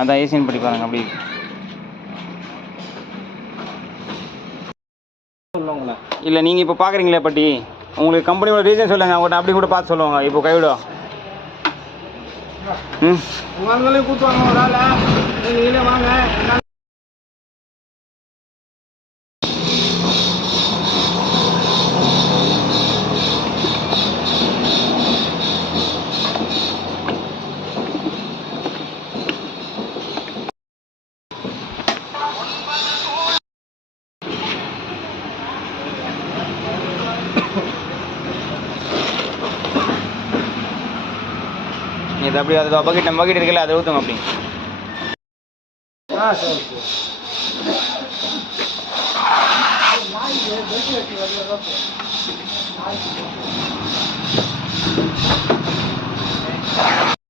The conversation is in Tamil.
அதான் ஏசியன் படி பாருங்க அப்படி இல்லை நீங்கள் இப்போ பார்க்குறீங்களே பட்டி உங்களுக்கு கம்பெனியோட ரீசன் சொல்லுங்கள் அவங்கள்ட்ட அப்படி கூட பார்த்து சொல்லுவாங்க இப்போ கைவிடும் உங்களையும் கூப்பிட்டு வாங்க ஒரு ஆளை நீங்களே வாங்க இது அப்படி அது பக்கெட் இருக்குல்ல அதை ஊற்றுங்க அப்படி சரி